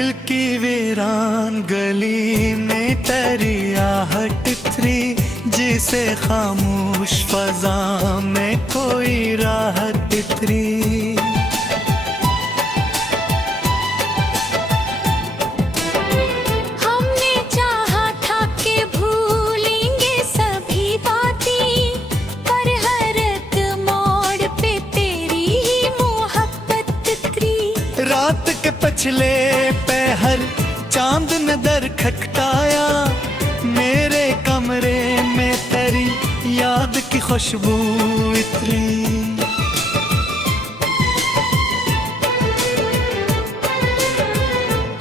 दिल की वीरान गली में तेरी आहट थी, जिसे खामोश फजा में कोई राहत थी। हमने चाहा था कि भूलेंगे सभी बातें, पर हर एक मोड़ पे तेरी ही मोहब्बत थी। रात के पछले पहर चांद ने दर खटकाया, मेरे कमरे में तेरी याद की खुशबू इतरी।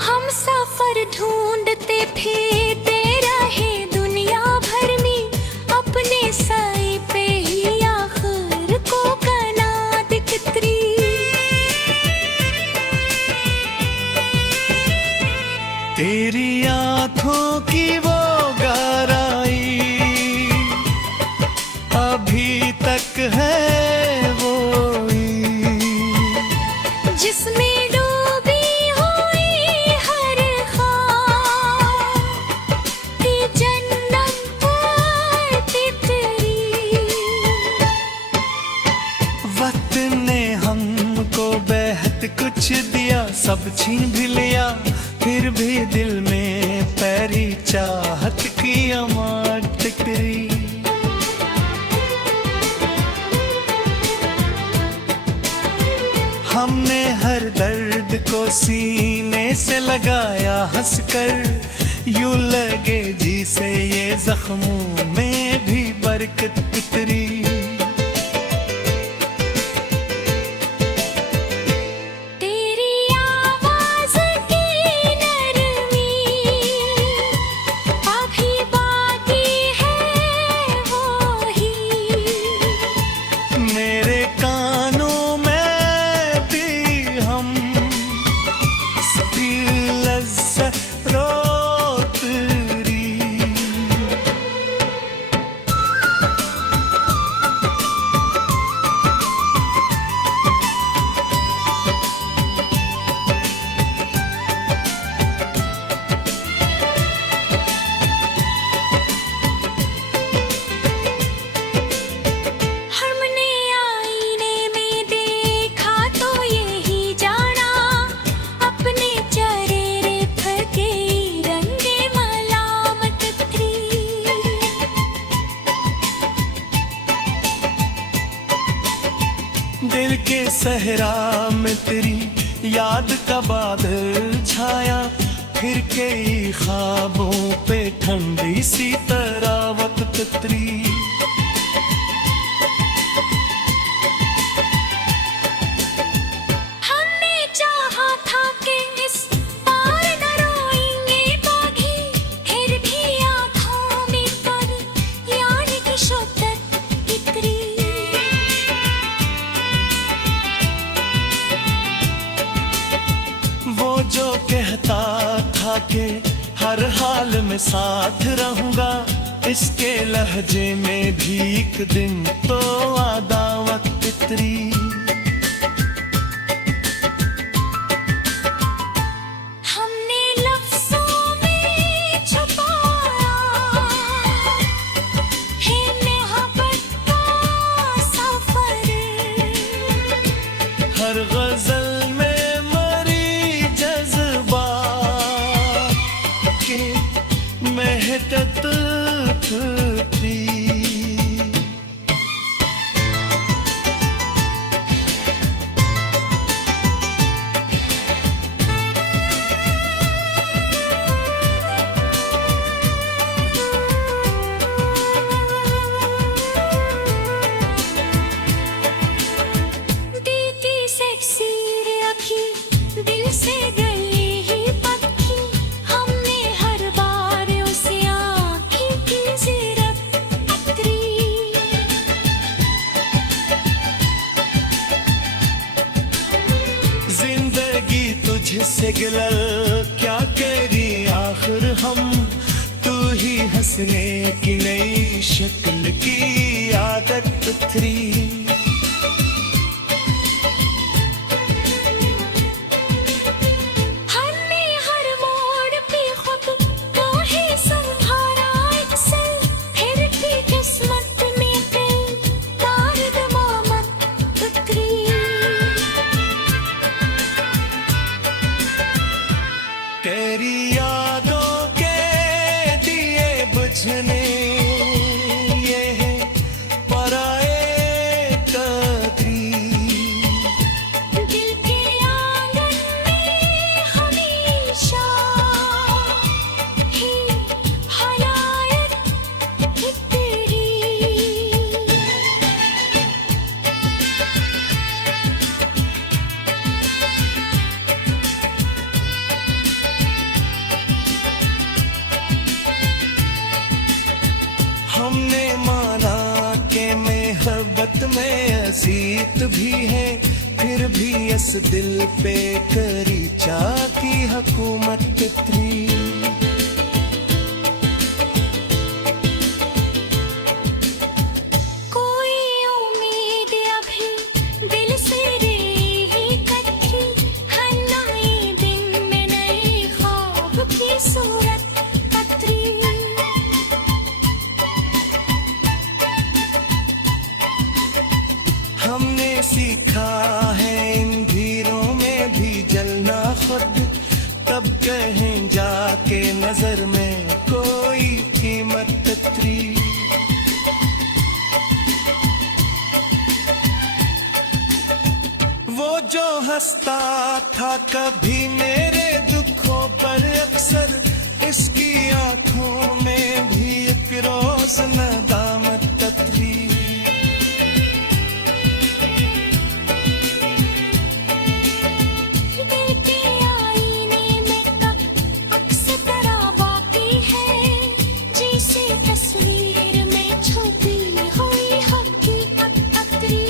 हम सफर ढूंढते फिरते रहे दुनिया भर में, अपने सही पे ही आखिर को कनात कितरी। तेरी आंखों की वो गहराई अभी तक है वो ही, जिसमें डूबी हुई हर ख्वाब की जन्नत पर तितरी। वक्त ने हमको बेहद कुछ दिया, सब छीन भी लिया, फिर भी दिल में पैरी चाहत की अमार टिकरी। हमने हर दर्द को सीने से लगाया हंसकर, यूं लगे जिसे ये जख्मों में भी बरकत उतरी। तेरी आवाज की नरमी अभी बाकी है वो ही, मेरे कानों में भी हम इसकी लज्जत रोतरी। हमने आईने में देखा तो यही जाना, अपने चेहरे फके रंगे मलामत थी। दिल के सहरा में तेरी याद का बादल छाया, फिर कई ख्वाबों पे ठंडी सी तरावत तितरी। हमने चाहा था कि इस पार न रोएंगे बागी, फिर भी आँखों में पर यानी की शिद्दत इतरी। वो जो कहता था कि हर हाल में साथ रहूंगा, इसके लहजे में भी एक दिन तो अदावत तितरी। हमने लफ्ज़ों में छुपाया है मोहब्बत का सफर, हर गजल में मरी जज्बा के महतत थी। दीदी सेक्सी रखी दिल से गई ही पक्की, हमने हर बार उसे आँखी की ज़रत उतरी। जिंदगी तुझसे गिलल क्या करी आखिर हम, तू ही हंसने की नई शक्ल की आदत थी। हमने हमने माना के मोहब्बत में अजीत भी है, फिर भी इस दिल पे करी चाह की हुकूमत फितरी। कोई उम्मीद अभी दिल से रही कच्ची, हन्नाई दिन में नए ख्वाब की सूरत कतरी। हमने सीखा है इन भीड़ों में भी जलना खुद, तब कहीं जाके नजर में कोई कीमत तत्री। वो जो हंसता था कभी मेरे दुखों पर अक्सर, इसकी आंखों में भी एक रोज नदामत तत्री। दिल के आईने में कब अक्स तेरा बाकी है, जैसे तस्वीर में छुपी हुई हकीकत कतरी।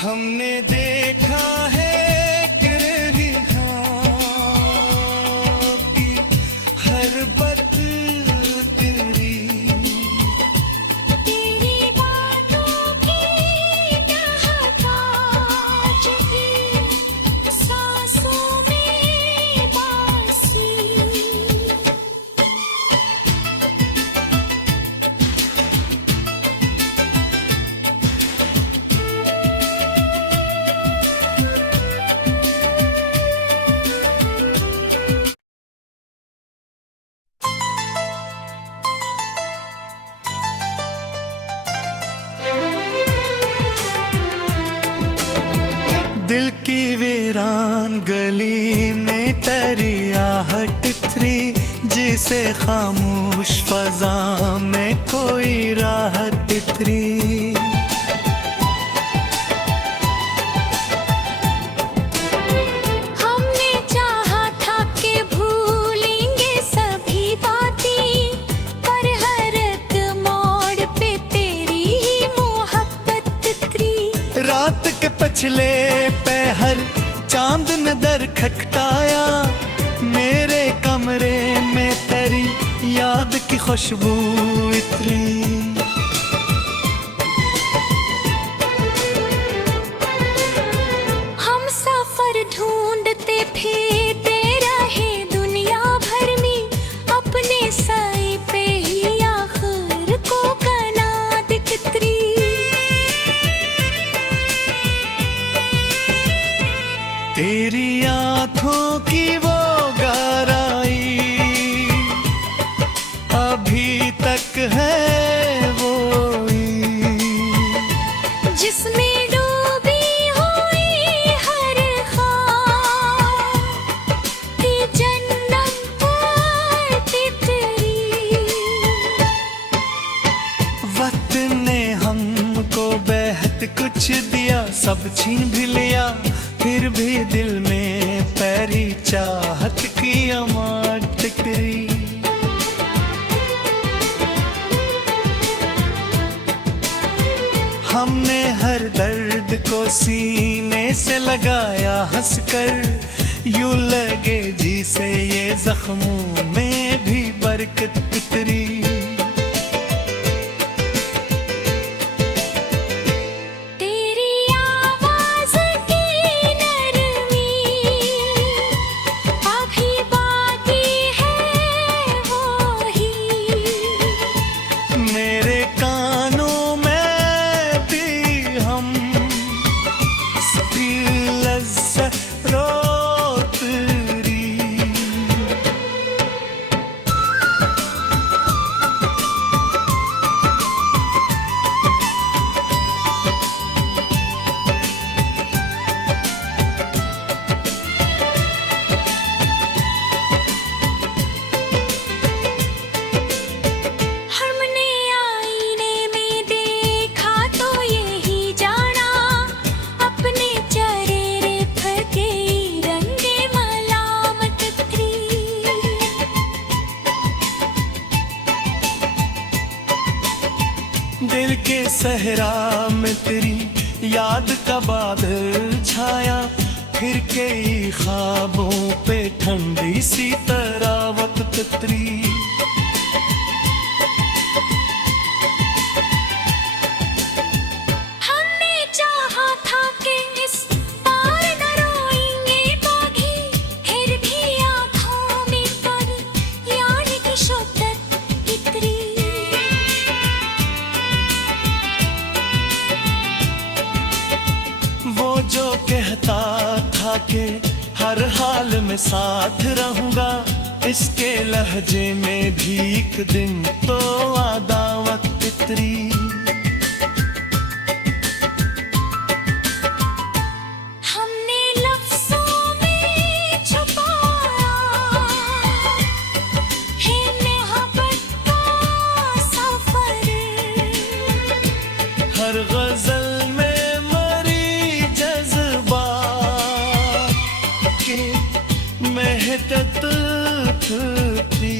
हमने देखा है कि की हर बात तेरी, तेरी बातों की महताज की सांसों में बांसी। दिल की वीरान गली में तेरी आहट थी, जिसे खामोश फजा में कोई राहत थी। हमने चाहा था कि भूलेंगे सभी बातें, पर हर एक मोड़ पे तेरी ही मोहब्बत थी। रात के पछले पहर चांद ने दर खटकाया, मेरे कमरे में तेरी याद की खुशबू इतरी। हम सफर ढूंढते फिरते रहे दुनिया भर में, अपने सही पे ही आखिर को कनात कितरी। तेरी आंखों की वो गहराई अभी तक है वो ही, जिसमें डूबी हुई हर ख्वाब की जन्नत पर तितरी। वक्त ने हमको बेहद कुछ दिया, सब छीन भी लिया, फिर भी दिल में पैरी चाहत की अमार टिकरी। हमने हर दर्द को सीने से लगाया हंसकर, यूं लगे जिसे ये जख्मों में भी बरकत उतरी। तेरी आवाज की नरमी अभी बाकी है वो ही, मेरे कानों में भी हम लज्जत रोतरी। के सहरा में तेरी याद का बादल छाया, फिर कई ख्वाबों पे ठंडी सी तरावत तितरी। हमने चाहा था कि इस पार न रोएंगे बागी, फिर भी आँखों में पर यार की शोकत इतरी। वो जो कहता था कि हर हाल में साथ रहूंगा, इसके लहजे में भी एक दिन तो आदावत तितरी। हमने लफ्ज़ों में छुपाया है मोहब्बत का सफर, हर गजल में मरी जज्बात के महतत फितरी।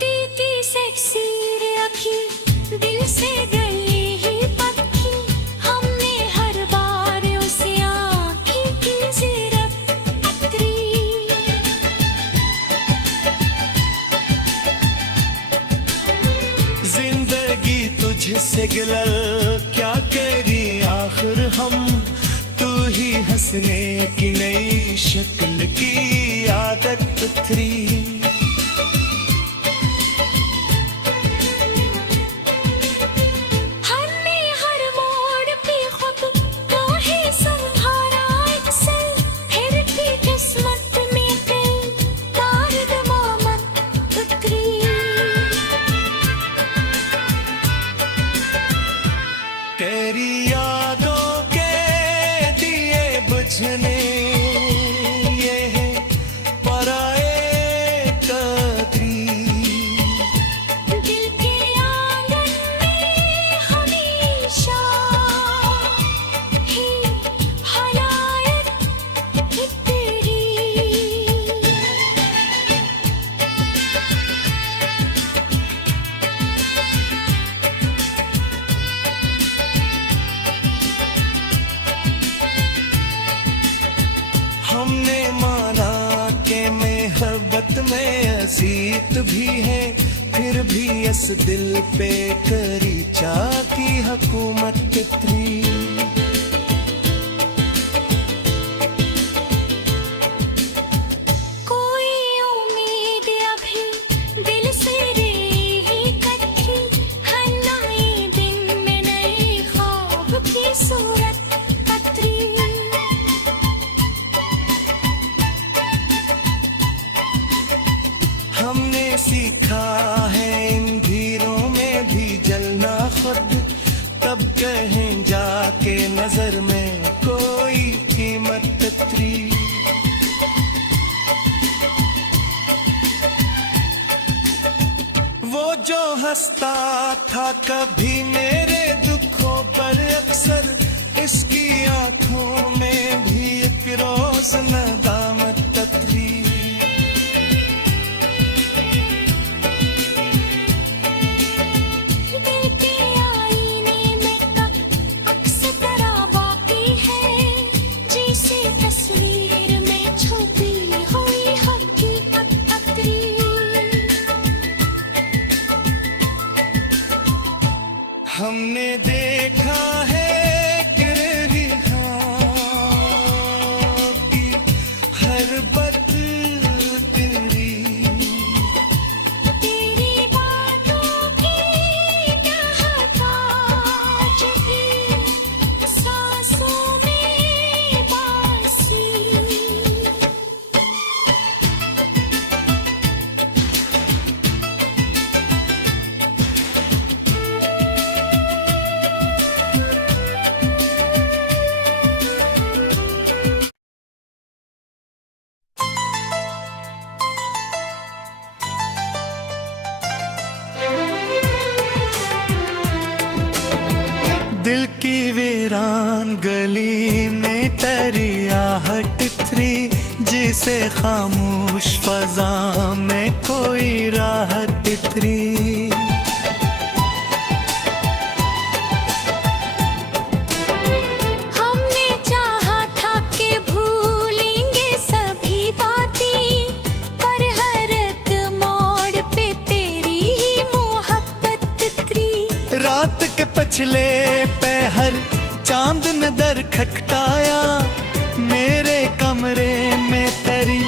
दीदी सेक्सी रखी दिल से गली ही पक्की, हमने हर बार उसे आँखी की ज़रफ़ पतरी। जिंदगी तुझसे गिलल क्या करी आखिर हम, तू ही हंसने की नई शक्ल की आदत पथरी। हमने हर मोड़ पे खुद को ही संभाला अक्सर, फिर भी किस्मत में कई तार दमामत उतरी। तेरी यादों के दिए बुझने ये है पराए कदरी। दिल के आंगन में हमेशा ही हलायत तेरी। हमने माना के मोहब्बत में अजीत भी है, फिर भी इस दिल पे करी चाहती हुकूमत कितनी। कोई उम्मीद अभी दिल से रही कच्ची, हन्नाई दिन में नए ख्वाब की सूरत पतरी। हमने सीखा है इन धीरों में भी जलना खुद, तब कहीं जाके नजर में कोई कीमत तितरी। वो जो हंसता था कभी मेरे दुखों पर अक्सर, इसकी आंखों में भी एक रोज नदामत ततरी। दिल के आईने में का अक्स तेरा बाकी है, जैसे तस्वीर में छुपी हुई हकीकत पतरी। हमने गली में तेरी आहट थी, जिसे खामोश फजा में कोई राहत थी। हमने चाहा था कि भूलेंगे सभी बातें, पर हर एक मोड़ पे तेरी ही मोहब्बत थी। रात के पछले पहर चांद ने दर खटकाया, मेरे कमरे में तेरी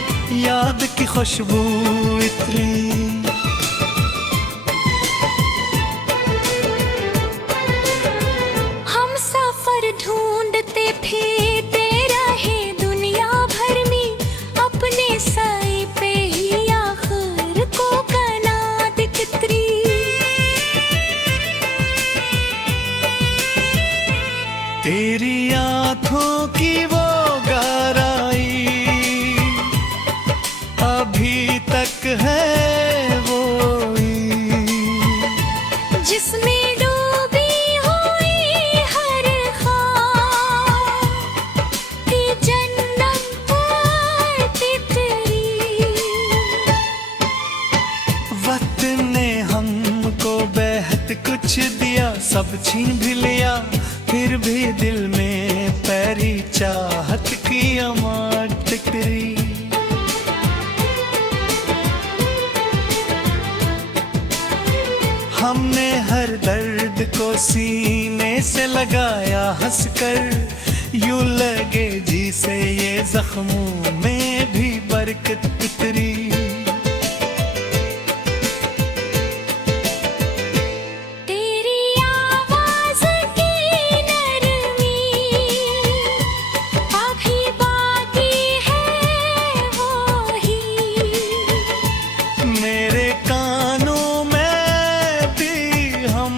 याद की खुशबू इतरी। हम सफर ढूंढते फिरते रहे दुनिया भर में, अपने सही पे ही आखिर को कनात कितरी। तेरी आंखों की वो गहराई अभी तक है वो ही, जिसमें डूबी हुई हर ख्वाब थी जन्नत पर तितरी। वक्त ने हमको बेहद कुछ दिया, सब छीन भी लिया, फिर भी दिल में पैरी चाहत की अमार टिकरी। हमने हर दर्द को सीने से लगाया हंसकर, यूं लगे जिसे ये जख्मों में भी बरकत उतरी। तेरी आवाज की नरमी अभी बाकी है वो ही, मेरे कानों में भी हम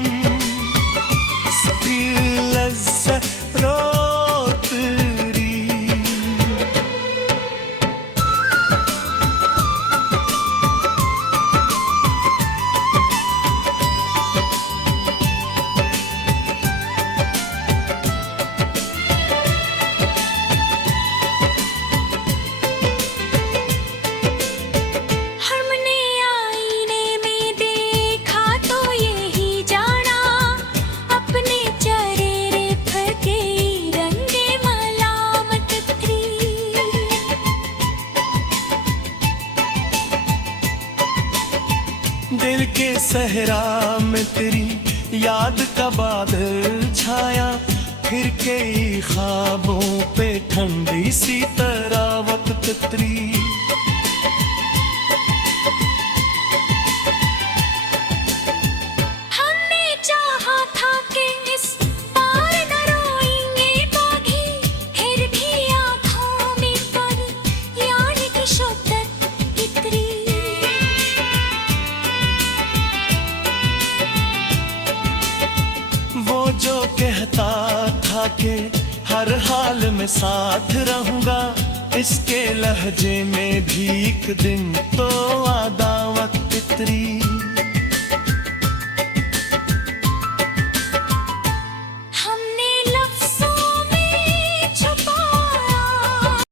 लज्जत रोतरी। हमने आईने में देखा तो यही जाना, अपने चेहरे फके रंगे मलामत थी। दिल के सहरा में तेरी याद का बादल छाया, फिर कई ख्वाबों पे ठंडी सी तरावत तितरी। हमने चाहा था कि इस पार न रोएंगे बागी, फिर भी आँखों में पर यानी की शोकत इतरी। वो जो कहता था कि हर हाल में साथ रहूंगा, इसके लहजे में भी एक दिन तो अदावत तितरी।